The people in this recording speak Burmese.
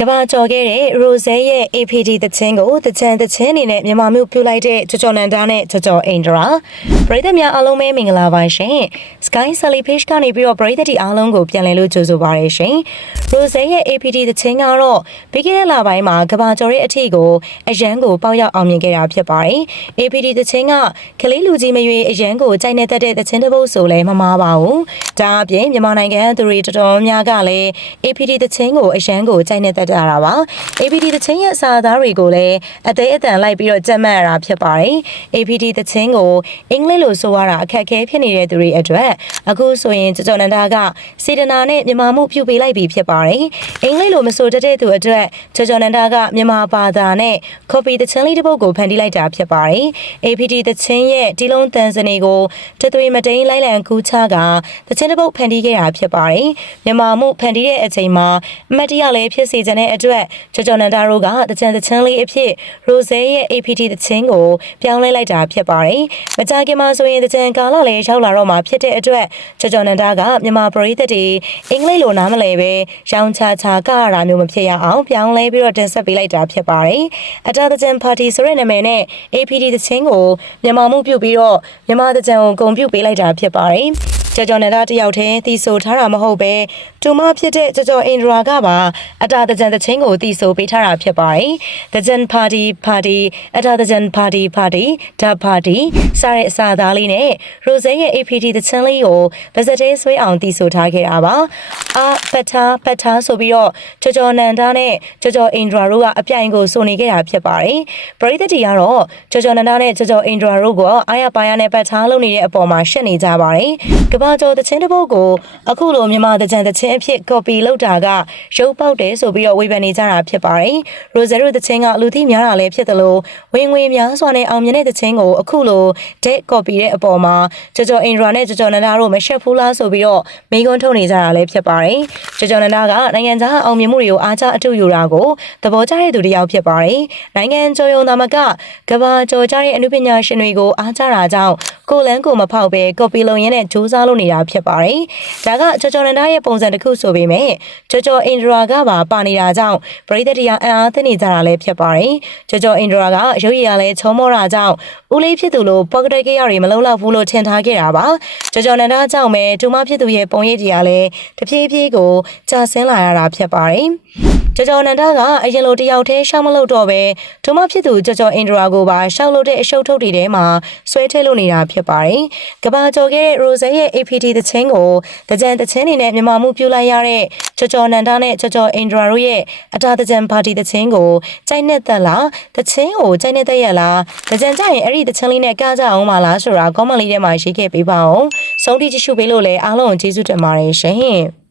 ကဘာကျော်ခဲ့တဲ့ Rose ရဲ့ APD သချင်းကိုသချန်သချင်းအနေနဲ့မြန်မာမျိုးပြုလိုက်တဲ့ကြော်ကြော်နန္ဒာနဲ့ကြော်ကြော်အိန္ဒရာပရိသတ်များအားလုံးပဲမင်္ဂလာပါရှင် Sky Sally Page ကနေပြီးတော့ပရိသတ်တီအားလုံးကိုပြန်လည်လို့ကြိုဆိုပါရရှင် Rose ရဲ့ APD သချင်းကတော့ပြီးခဲ့တဲ့လပိုင်းမှာကဘာကျော်ရဲ့အထီကိုအရန်ကိုပေါက်ရောက်အောင်မြင်ခဲ့တာဖြစ်ပါတယ် APD သချင်းကကလေးလူကြီးမရွေအရန်ကိုကြိုက်နေတတ်တဲ့သချင်းတစ်ပုဒ်ဆိုလဲမမားပါဘူးဒါအပြင်မြန်မာနိုင်ငံသူတွေတော်တော်များကလည်း APD သချင်းကိုအရန်ကိုကြိုက်နေတတ်ကြတာပါ APD သချင်းရဲ့အစာသားတွေကိုလည်းအသေးအတန်လိုက်ပြီးတော့ကြက်မှတ်ရတာဖြစ်ပါတယ် APD သချင်းကိုအင်္ဂလိပ်လိုဆိုရတာအခက်အခဲဖြစ်နေတဲ့သူတွေအတွက်အခုဆိုရင်ကြော်ကြော်နန္ဒာကစေတနာနဲ့မြန်မာမှုပြုပေးလိုက်ပြီဖြစ်ပါတယ်အင်္ဂလိပ်လိုမဆိုတတ်တဲ့သူအတွက်ကြော်ကြော်နန္ဒာကမြန်မာဘာသာနဲ့ copy သချင်းလေးတစ်ပုဒ်ကိုဖန်တီးလိုက်တာဖြစ်ပါတယ် APD သချင်းရဲ့ဒီလုံးတန်စနေကိုတသွေမတိန်လိုက်လံကူးချကသချင်းတစ်ပုဒ်ဖန်တီးခဲ့တာဖြစ်ပါတယ်မြန်မာမှုဖန်တီးတဲ့အချိန်မှာအမတ်တရလည်းဖြစ်စေခြင်းတဲ့အတွက်ကြော်ကြော်နန္ဒာတို့ကတချန်တချန်လေးအဖြစ်ရိုဇဲရဲ့ APT သချင်းကိုပြောင်းလဲလိုက်တာဖြစ်ပါတယ်။မကြခင်မှာဆိုရင်တချန်ကာလလည်းရောက်လာတော့မှာဖြစ်တဲ့အတွက်ကြော်ကြော်နန္ဒာကမြန်မာပရိသတ်တွေအင်္ဂလိပ်လိုနားမလည်ပဲရောင်ချာချာကရတာမျိုးမဖြစ်ရအောင်ပြောင်းလဲပြီးတော့တင်ဆက်ပေးလိုက်တာဖြစ်ပါတယ်။အတာတချန်ပါတီဆိုတဲ့နာမည်နဲ့ APT သချင်းကိုမြန်မာမှုပြုတ်ပြီးတော့မြန်မာတချန်ကိုဂုံပြုတ်ပေးလိုက်တာဖြစ်ပါတယ်။ ကြော်ကြော်နေတာတယောက်တည်းတီဆိုထားတာမဟုတ်ပဲတူမဖြစ်တဲ့ကြော်ကြော်အင်ဒရာကပါအတာတကြံတချင်းကိုတီဆိုပေးထားတာဖြစ်ပါတယ်။တကြံပါတီပါတီအတာတကြံပါတီပါတီဒါပါတီစတဲ့အစာသားလေးနဲ့ရိုဇဲရဲ့ APT တချင်းလေးကိုဗဇက်သေးဆွဲအောင်တီဆိုထားခဲ့တာပါ။အာပက်တာပက်တာဆိုပြီးတော့ကြော်ကြော်နန္ဒာနဲ့ကြော်ကြော်အင်ဒရာတို့ကအပြိုင်ကိုစုံနေခဲ့တာဖြစ်ပါတယ်။ပရိသတ်တီကတော့ကြော်ကြော်နန္ဒာနဲ့ကြော်ကြော်အင်ဒရာတို့ကအာရပါရနဲ့ပတ်ထားလုပ်နေတဲ့အပေါ်မှာရှက်နေကြပါတယ်။ကဘာကျော်တချင်းတစ်ပုတ်ကိုအခုလိုမြန်မာတကြံတချင်းအဖြစ် copy လုပ်တာကရုပ်ပေါက်တယ်ဆိုပြီးတော့ဝေဖန်နေကြတာဖြစ်ပါတယ်။ရိုဇယ်ရိုတချင်းကလူသိများတာလည်းဖြစ်သလိုဝင်ငွေများစွာနဲ့အောင်မြင်တဲ့တချင်းကိုအခုလို dead copy တဲ့အပေါ်မှာကြော်ကြော်အင်ဒရာနဲ့ကြော်ကြော်နန္ဒာတို့မရှက်ဘူးလားဆိုပြီးတော့မိကွန်းထုတ်နေကြတာလည်းဖြစ်ပါတယ်။ကြော်ကြော်နန္ဒာကနိုင်ငံခြားအောင်မြင်မှုတွေကိုအားကျအတူယူတာကိုသဘောကျတဲ့သူတစ်ယောက်ဖြစ်ပါတယ်။နိုင်ငံကျော်ယုံသားမကကဘာကျော်ကြတဲ့အမှုပညာရှင်တွေကိုအားကျတာကြောင့်ကိုလန်းကိုမဖောက်ပဲ copy လုပ်ရင်းနဲ့စူးစမ်းလုပ်နေတာဖြစ်ပါတယ်။ဒါကကြော်ကြော်နန္ဒာရဲ့ပုံစံတစ်ခုဆိုပေမဲ့ကြော်ကြော်အင်ဒရာကပါပါနေတာကြောင့်ပရိသတ်တရားအံ့အားသင့်နေကြတာလည်းဖြစ်ပါတယ်။ကြော်ကြော်အင်ဒရာကရုပ်ရည်ရလဲချုံမောတာကြောင့်ဦးလေးဖြစ်သူလိုပေါ့ကတက်ကေရတွေမလုံလောက်ဘူးလို့ထင်ထားခဲ့တာပါ။ကြော်ကြော်နန္ဒာကြောင့်ပဲဒူမဖြစ်သူရဲ့ပုံရိပ်တရားလဲတဖြည်းဖြည်းကိုကြာဆင်းလာရတာဖြစ်ပါတယ်။ ကြော်ကြော်နန္ဒာကအရင်လိုတယောက်တည်းရှောက်မလို့တော့ပဲဒူမဖြစ်သူကြော်ကြော်အင်ဒရာကိုပါရှောက်လို့တဲ့အရှုပ်ထုတ်တွေထဲမှာဆွဲထည့်လို့နေတာဖြစ်ပါတယ်။ကဘာကျော်ခဲ့တဲ့ရိုဇဲရဲ့ APT သချင်းကိုတကြံသချင်းနေနဲ့မြန်မာမှုပြုလိုက်ရတဲ့ကြော်ကြော်နန္ဒာနဲ့ကြော်ကြော်အင်ဒရာတို့ရဲ့အတာတကြံပါတီသချင်းကိုကြိုက်နဲ့သက်လားသချင်းကိုကြိုက်နဲ့သက်ရလားတကြံကြရင်အဲ့ဒီသချင်းလေးနဲ့ကကြအောင်မလားဆိုတာ comment လေးထဲမှာရေးခဲ့ပေးပါအောင်။ဆုံးထိကြည့်ရှုပေးလို့လည်းအားလုံးကိုကျေးဇူးတင်ပါတယ်ရှင်။